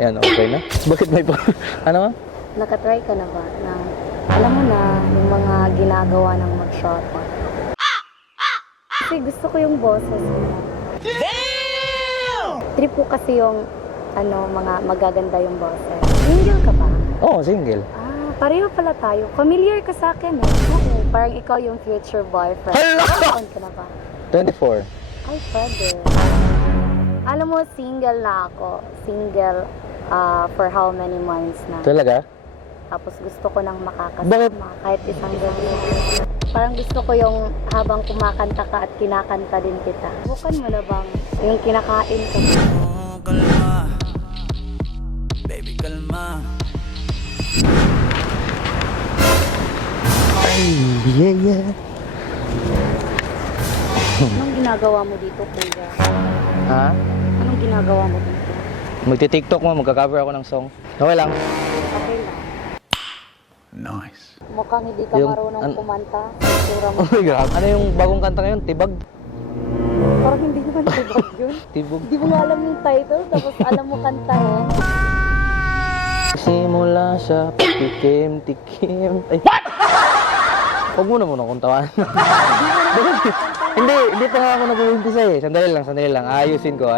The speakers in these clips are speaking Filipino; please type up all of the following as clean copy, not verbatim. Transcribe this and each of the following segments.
Yan, okay na? Bakit may pa... Ano? Nakatry ka na ba na, alam mo na, yung mga ginagawa ng mag-shota? Kasi gusto ko yung boses mo. Trip ko kasi yung, mga magaganda yung boses. Single ka ba? Oo, single. Pareho pala tayo. Familiar ka sa akin eh. Oo, parang ikaw yung future boyfriend. Hala! Ilan ka na ba? 24. Ay, pwede. Alam mo, single na ako. Single for how many months na. Talaga? Tapos gusto ko nang makakasama. Bakit? Kahit isang gabi. Parang gusto ko yung habang kumakanta ka at kinakanta din kita. Bukan mo na bang yung kinakain ko? Oh, kalma. Baby, kalma. Ay, yeah. Anong ginagawa mo dito, kuya? Ha? Anong ginagawa mo dito? Magti-tiktok mo, magka-cover ako ng song. Okay lang. Okay lang. Nice. Mukhang hindi ka Yung- marunong kumanta. Sura mo. Oh my God. Ano yung bagong kanta ngayon? Tibag? Parang hindi naman tibag yun. Tibog? Hindi mo nga alam yung title, tapos alam mo kantahin. Simula sa tikim. Ay. What? Huwag mo na muna akong tawanan. Hindi pa nga ako nag-uumpisa eh. Sandali lang. Ayusin ko.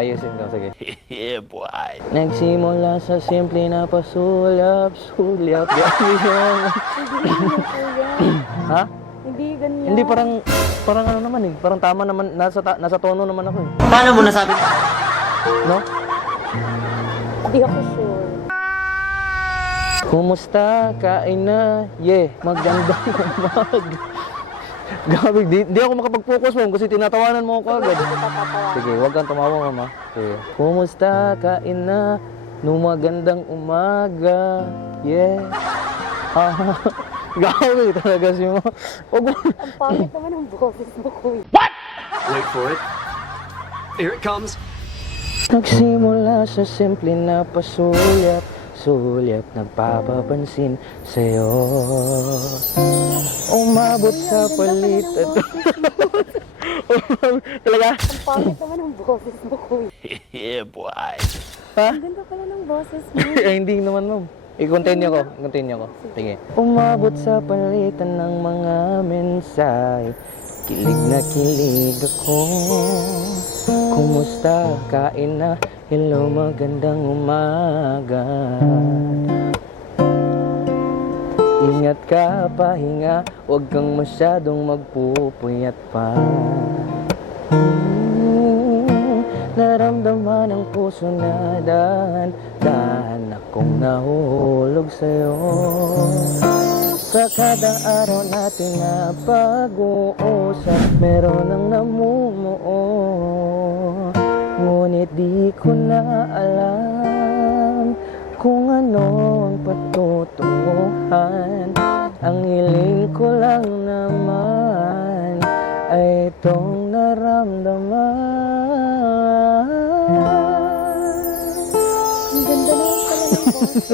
Sige. Yeah, boy. Nagsimula sa simple na pasulyap. Grabe yun. Ha? Hindi ganyan. Hindi, parang ano naman eh. Parang tama naman. Nasa tono naman ako eh. Paano mo nasabi? No? Hindi ako sure. Kumusta? Kain na? Yeah, magandang umaga. Gabi, di ako makapag-focus mo kasi tinatawanan mo ako agad. Sige, huwag kang tumawa, mama. Sige. Kumusta? Kain na? Magandang umaga. Yeah. Gabi talaga si mo. Huwag mo. Ang pangit naman ang boses mo, kuya. Wait for it. Here it comes. Nagsimula sa simple na pasulyap. Nagpapapansin sa'yo. Umabot sa palitan. Talaga? Ang pangit naman ang boses mo, kuya. Yeah, boy. Ha? Ang ganda pala ng boses mo. Ay, hindi naman, ma'am. I-continue ko. Sige. Umabot sa palitan ng mga mensahe. Kilig na kilig ako. Kumusta? Kain na? Hello, magandang umaga. Ingat ka, pahinga. Huwag kang masyadong magpupuyat pa. Naramdaman ang puso na dahan akong nahuhulog sa'yo. Sa kada araw natin na pag-uusap, meron ang namumuo. Ngunit di ko na alam kung ano ang patutunguhan. Ang hiling ko lang naman ay itong naramdaman. Ang ganda naman pala ng boses.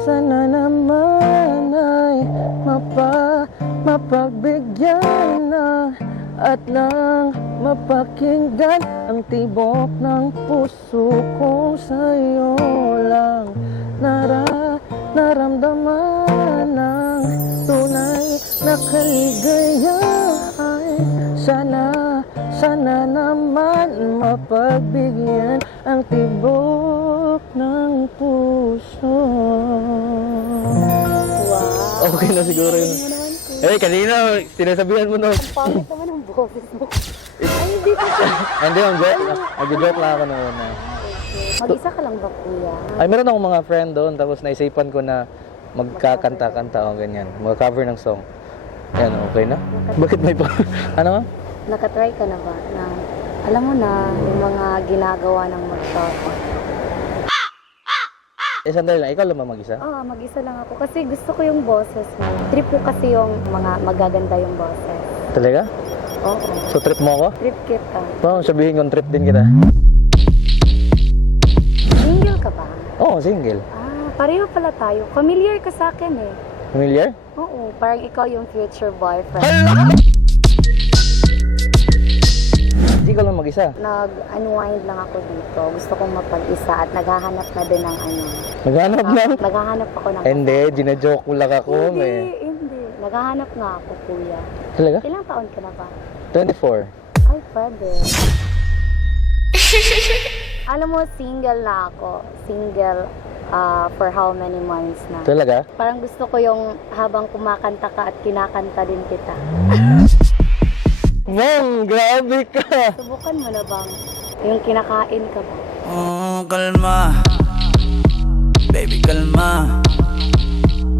Sana naman ay mapagbigyan na at nang mapakinggan ang tibok ng puso ko sa'yo lang naramdaman ng tunay na kaligayahan. Sana naman mapagbigyan ang tibok ng puso. Wow. Okay na siguro yun. Galing mo naman, kuya. Kanina, sinasabihan mo na. Ang pangit naman ang boses mo. Ay, hindi ko siya. Hindi, mag-joke lang ako noon. Mag-isa ka lang ba, kuya? Ay, meron akong mga friend doon, tapos naisipan ko na magkakanta-kanta o ganyan. Mag-cover ng song. Yan, okay na? Bakit may pa... Ano? Nakatry ka na ba na, alam mo na, yung mga ginagawa ng mag-shota? Sandali lang, ikaw lang ba mag-isa? Mag-isa lang ako. Kasi gusto ko yung boses mo. Trip ko kasi yung mga magaganda yung boses. Talaga? Oo. So, trip mo ako? Trip kita. Oo, sabihin kong trip din kita. Single ka ba? Oo, single. Pareho pala tayo. Familiar ka sa akin eh. Familiar? Oo, parang ikaw yung future boyfriend. Hala! Hindi ka lang mag-isa. Nag-unwind lang ako dito. Gusto kong mapag-isa at naghahanap na din ng ano. Naghanap lang. Naghahanap ako ng... Hindi, ginajoke ko lang ako. Hindi. Naghahanap nga ako, kuya. Talaga? Ilang taon ka na ba? 24. Ay, pwede. Alam mo, single na ako. Single for how many months na. Talaga? Parang gusto ko yung habang kumakanta ka at kinakanta din kita. Mom, grabe ka! Subukan mo na bang yung kinakain ka ba? Oh, kalma. Baby, kalma.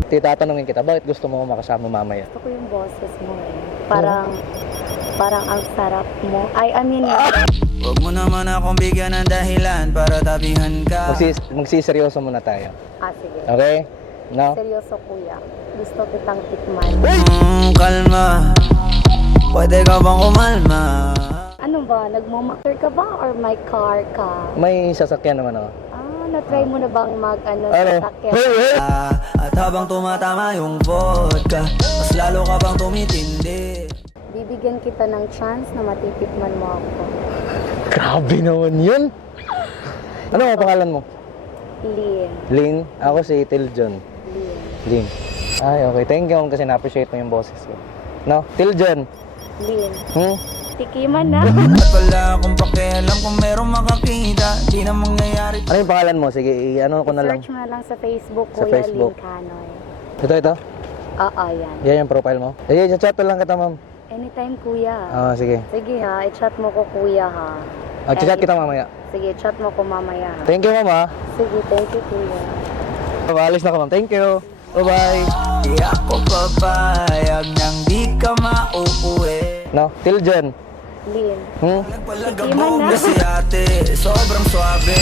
Titatanungin kita, bakit gusto mo makasama mamaya? Gusto ko yung boses mo eh. Parang ang sarap mo. I mean, Huwag mo naman akong bigyan ng dahilan para tabihan ka. Magsiseryoso muna tayo. sige. Okay? No? Seryoso, kuya. Gusto kitang tikman. Kalma. Pwede ka bang kumalma? Ano ba? Nagmumotor ka ba or may car ka? May sasakyan naman ako. Na-try mo na bang Ano? sasakyan? Hey, hey! At habang tumatama yung vodka, mas lalo ka bang tumitindi. Bibigyan kita ng chance na matitikman mo ako. Grabe naman yun! Ano ang pangalan mo? Lynn. Lynn? Ako si Tiljon. Lynn. Lynn. Ay, okay. Thank you kasi na-appreciate mo yung boses ko. No? Tiljon. Lynn. Tikiman na. At wala akong pakialam kung merong makakita. Di na mangyayari. Ano yung pangalan mo? Sige, ano ko na lang. Search mo na lang sa Facebook, Sa Kuya Facebook. Lynn Canoy. Ito. Oo, yan. Yan yung profile mo. Chat lang kita, ma'am. Anytime, kuya. Sige. Sige ha, i-chat mo ko, kuya ha. Chat kita mamaya. Sige, chat mo ko mamaya ha. Thank you, ma'am. Sige, thank you, kuya. Maalis na ka, ma'am. Thank you. Bye-bye. Di ako papayag nang di ka mauuwi. No? Tiljon. Lynn. Nagpalagabog Tikiman na. na si ate, sobrang swabe.